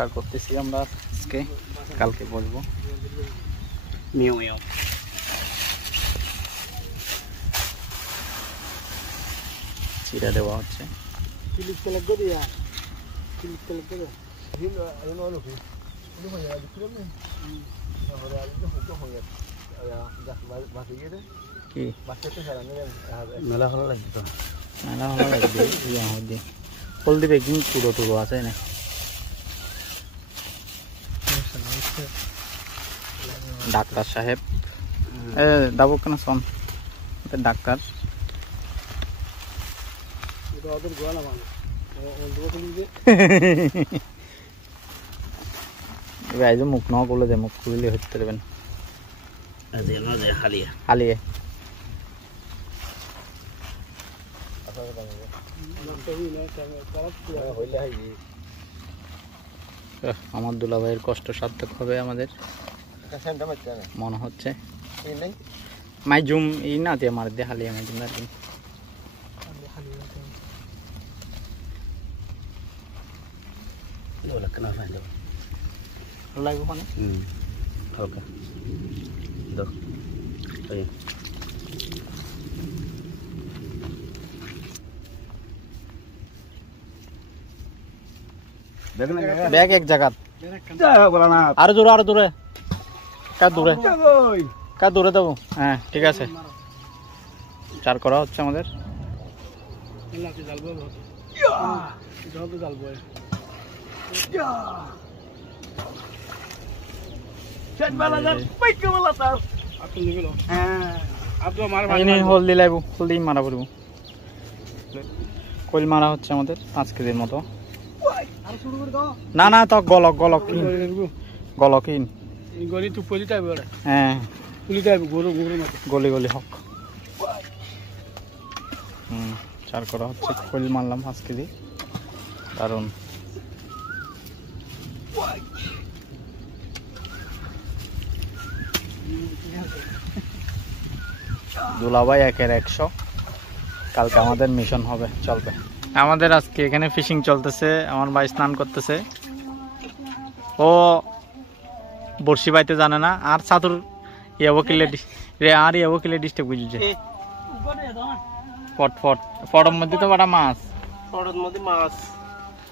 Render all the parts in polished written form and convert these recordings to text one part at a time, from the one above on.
পরিষ্কার করতেছি আমরা আজকে, কালকে বলবো। মিও মিও চিরা দেওয়া হচ্ছে। কি মেলা ভালো লাগবে তো, মেলা ভালো লাগবে। ফল দিবে কি পুরো টুরো আছে না? ডাক্তার সাহেব দাবো কেন শোন, ডাক্তার মুখ ন করলে দে, মুখ খুললে হতে দেবেন হালিয়ে। আমার দুলা ভাইয়ের কষ্ট সার্থক হবে আমাদের মনে হচ্ছে। মাই জুম ই না দিয়ে মার দিয়ে হালিয়ে মাই জুম আর কি লাগবে মানে হালকা ব্যাগ এক জায়গা আরো দূরে, আরো দূরে, কার দূরে, কার দূরে দেবো। হ্যাঁ ঠিক আছে, চার করা হচ্ছে আমাদের। হলদি লাগবো, হলদি মারা পড়বো। কোল মারা হচ্ছে আমাদের 5 কেজির মতো। না না তো গলক গলক গলক হ্যাঁ গলি গলি হক। চার করা হচ্ছে, কোল মারলাম 5 কেজি। কারণ দুলাভাই 1-এর 100। কালকে আমাদের মিশন হবে, চলবে আমাদের। আজকে এখানে ফিশিং চলতেছে, আমার ভাই স্নান করতেছে। ও বর্ষি বাইতে জানে না, আর চাতুর ইয়াবকিলে আর ইয়াবকিলে ডিস্টার্ব বুঝছে। ফট ফট ফটের মধ্যে তো বড় মাছ, ফটের মধ্যে মাছ।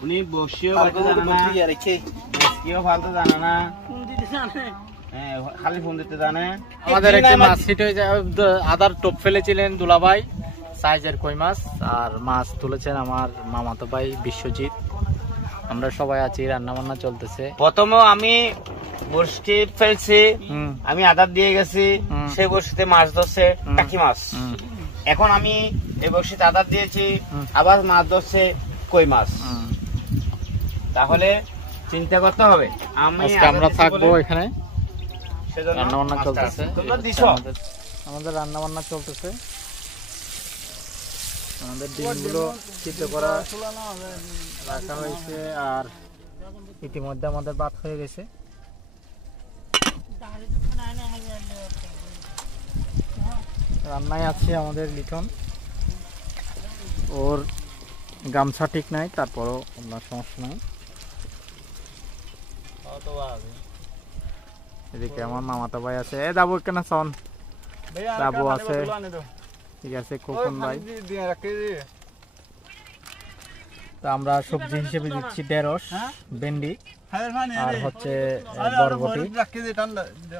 উনি বর্ষিও বাইতে জানে না, বর্ষিও ফালতে জানে না, হ্যাঁ খালি ফোন দিতে জানে। আমাদের একটি মাছ হিট হয়ে যায়, আদার টোপ ফেলেছিলেন দুলাভাই, সাইজের কই মাছ। আর মাছ তুলেছেন আমার মামাতো ভাই বিশ্বজিৎ। আমরা সবাই আছি, রান্না বান্না চলতেছে। প্রথমেও আমি বর্ষি ফেলছি, আমি আদার দিয়ে গেছি, সেই বর্ষিতে মাছ ধরছে টাকি মাছ। এখন আমি এই বর্ষিতে আদার দিয়েছি, আবার মাছ ধরছে কই মাছ। তাহলে চিন্তা করতে হবে। আমরা থাকবো এখানে, রান্না বান্না চলতেছে। আমাদের রান্না বান্না চলতেছে। আমাদের ডিমগুলো সিদ্ধ করা রাখা হয়েছে, আর ইতিমধ্যে আমাদের ভাত হয়ে গেছে। রান্নায় আছে আমাদের লিটন। ওর গামছা ঠিক নাই, তারপরও আপনার সমস্যা নাই। এদিকে আমার মামাতো ভাই আছে, এ দাবু কেন সন দাবু আছে, ঠিক আছে খোকন ভাই। তো আমরা সবজি হিসেবে দিচ্ছি ঢেঁড়স, ভেন্ডি, আর হচ্ছে বরবটি,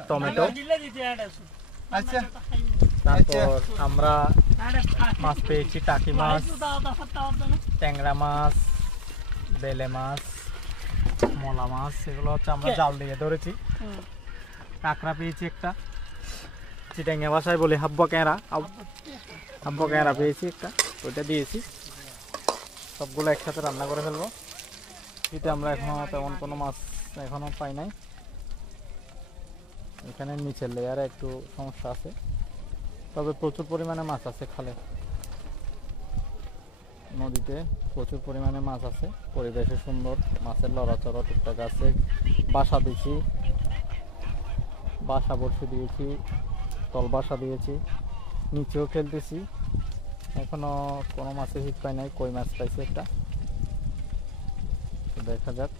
টমেটো। তারপর আমরা মাছ পেয়েছি টাকি মাছ, ট্যাংরা মাছ, বেলে মাছ, মলা মাছ। এগুলো হচ্ছে আমরা জাল দিয়ে ধরেছি। কাঁকড়া পেয়েছি একটা, চিটাঙ্গা ভাষায় বলি হাব্বা ক্যাঁড়া, হাব্বা ক্যাঁড়া পেয়েছি একটা, ওইটা দিয়েছি। সবগুলো একসাথে রান্না করে ফেলবো। কিন্তু আমরা এখনো তেমন কোনো মাছ এখনো পাই নাই। এখানে নিচের লেয়ারে একটু সমস্যা আছে, তবে প্রচুর পরিমাণে মাছ আছে খালে, নদীতে প্রচুর পরিমাণে মাছ আছে। পরিবেশে সুন্দর, মাছের লড়াচড়া টুকটাক আছে। বাসা দিয়েছি, বাসা বর্ষি দিয়েছি, তল বাসা দিয়েছি, নিচেও খেলতেছি। এখনো কোনো মাছের হিট পাই নাই, কই মাছ পাইছি একটা, দেখা যাক।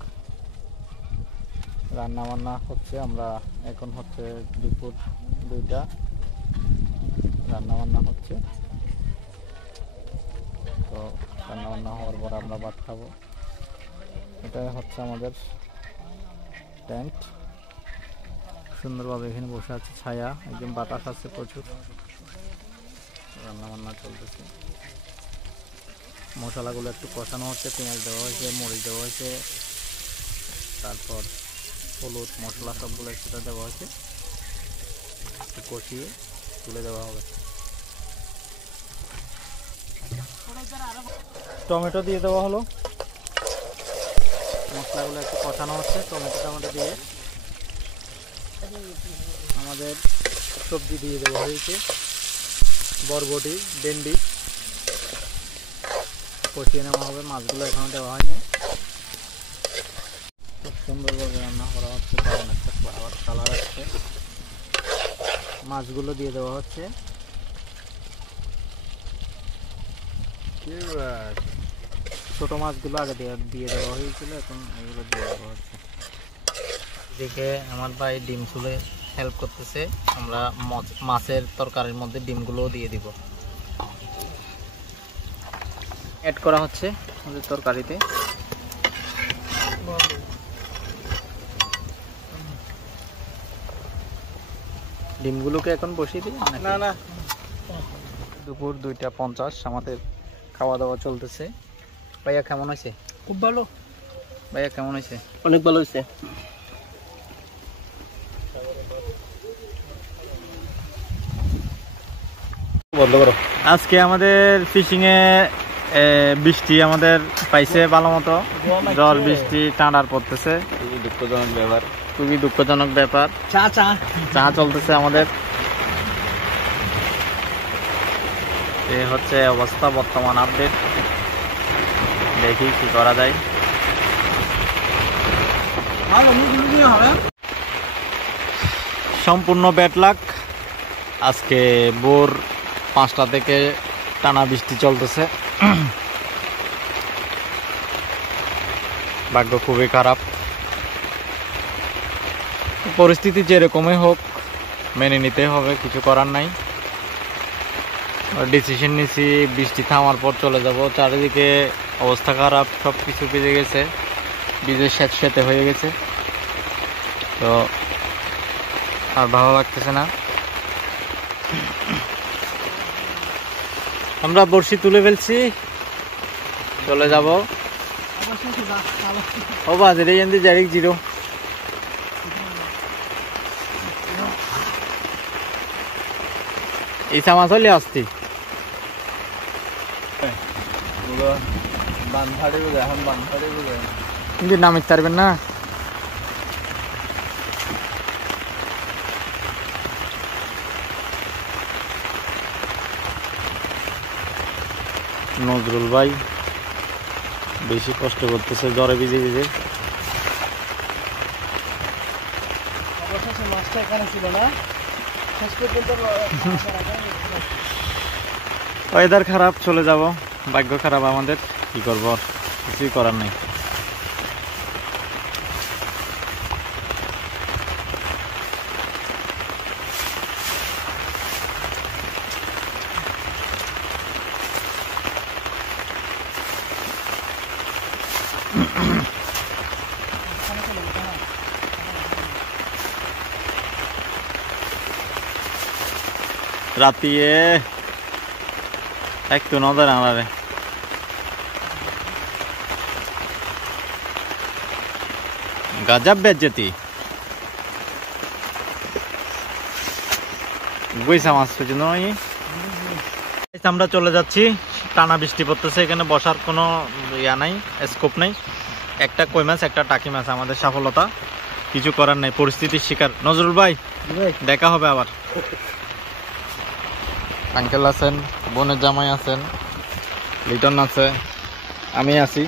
রান্না বান্না হচ্ছে। আমরা এখন হচ্ছে দুপুর 2টা, রান্না বান্না হচ্ছে। তো রান্না বান্না হওয়ার পর আমরা ভাত খাবো। এটা হচ্ছে আমাদের টেন্ট, সুন্দরভাবে এখানে বসে আছে, ছায়া, একদম বাতাস আছে প্রচুর। রান্না বান্না চলতেছে, মশলাগুলো একটু কষানো হচ্ছে, পেঁয়াজ দেওয়া হয়েছে, মরিচ দেওয়া হয়েছে, তারপর হলুদ মশলা সবগুলো একসাথে দেওয়া হয়েছে, একটু কষিয়ে তুলে দেওয়া হবে। টমেটো দিয়ে দেওয়া হলো, মশলাগুলো একটু কষানো হচ্ছে, টমেটো টমেটো দিয়ে আমাদের সবজি দিয়ে দেওয়া হয়েছে, বরবটি, ভেন্ডি কষিয়ে নেওয়া হবে। মাছগুলো এখনো দেওয়া হয়নি। খুব সুন্দরভাবে রান্না করা হচ্ছে, দারুণ একটা কালার আসছে। মাছগুলো দিয়ে দেওয়া হচ্ছে, ছোট মাছগুলো আগে দিয়ে দেওয়া হয়েছিল, এখন এগুলো দিয়ে দেওয়া হচ্ছে। এদিকে আমার ভাই ডিম চুলে হেল্প করতেছে। আমরা মাছের তরকারির মধ্যে ডিমগুলোও দিয়ে দিব, অ্যাড করা হচ্ছে আমাদের তরকারিতে। ডিমগুলোকে এখন বসিয়ে দিই না না। দুপুর 2:50 আমাদের খাওয়া দাওয়া চলতেছে। ভাইয়া কেমন হয়েছে? খুব ভালো ভাইয়া কেমন হয়েছে? অনেক ভালো হয়েছে। বন্ধ করো। আজকে আমাদের ফিশিং এ বৃষ্টি আমাদের পাইছে ভালো মতো, ঝড় বৃষ্টি টানার পড়তেছে, খুবই দুঃখজনক ব্যাপার। চা চলতেছে আমাদের। এই হচ্ছে অবস্থা, বর্তমান আপডেট। দেখি কি করা যায়। সম্পূর্ণ ব্যাড লাক। আজকে ভোর 5টা থেকে টানা বৃষ্টি চলতেছে। ভাগ্য খুবই খারাপ। পরিস্থিতি যেরকমই হোক মেনে নিতে হবে, কিছু করার নাই। ডিসিশন নিছি বৃষ্টি থামার পর চলে যাব। চারিদিকে অবস্থা খারাপ, সব কিছু ভিজে গেছে, ভিজে স্যাঁতস্যাঁতে হয়ে গেছে। তো আর ভালো লাগতেছে না। আমরা বড়শি তুলে ফেলছি, চলে যাব। ও বাজারে যেতে জারিক জিরো এই সামা চলে আসছি। কিন্তু নামিতে পারবেন না। নজরুল ভাই বেশি কষ্ট করতেছে, জ্বরে ভিজে ভিজে। ওয়েদার খারাপ, চলে যাব। ভাগ্য খারাপ আমাদের, কি করব, কিছুই করার নেই। রাতিয়ে একটু নজর আনারে গজব বেজ্জতি বুঝছা মাছ জন্য। আমরা চলে যাচ্ছি, টানা বৃষ্টি পড়তেছে, এখানে বসার কোনো ইয়া নাই, স্কোপ নাই। একটা কই মাছ, একটা টাকি মাছ, আমাদের সফলতা। কিছু করার নাই, পরিস্থিতির শিকার। নজরুল ভাই, দেখা হবে আবার। আঙ্কেল আছেন, বোনের জামাই আছেন, লিটন আছে, আমি আছি।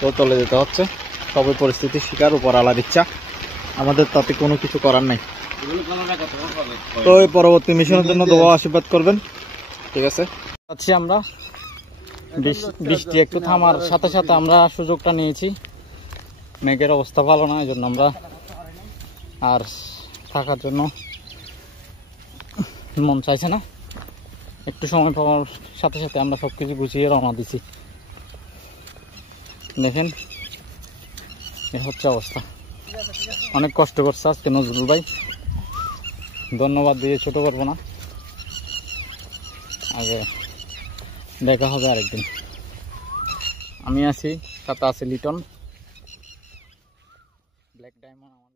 তো চলে যেতে হচ্ছে, সবই পরিস্থিতির শিকার, উপর আলার ইচ্ছা, আমাদের তাতে কোনো কিছু করার নেই। তো পরবর্তী মিশনের জন্য দোয়া আশীর্বাদ করবেন, ঠিক আছে? আছি আমরা, বৃষ্টি একটু থামার সাথে সাথে আমরা সুযোগটা নিয়েছি। মেঘের অবস্থা ভালো না, এই জন্য আমরা আর থাকার জন্য মন চাইছে না। একটু সময় পাওয়ার সাথে সাথে আমরা সবকিছু গুছিয়ে রওনা দিছি। দেখেন এ হচ্ছে অবস্থা। অনেক কষ্ট করছে আজকে নজরুল ভাই, ধন্যবাদ দিয়ে ছোট করবো না। আগে দেখা হবে আরেকদিন। আমি আছি, সাথে আছে লিটন, ব্ল্যাক ডায়মন্ড।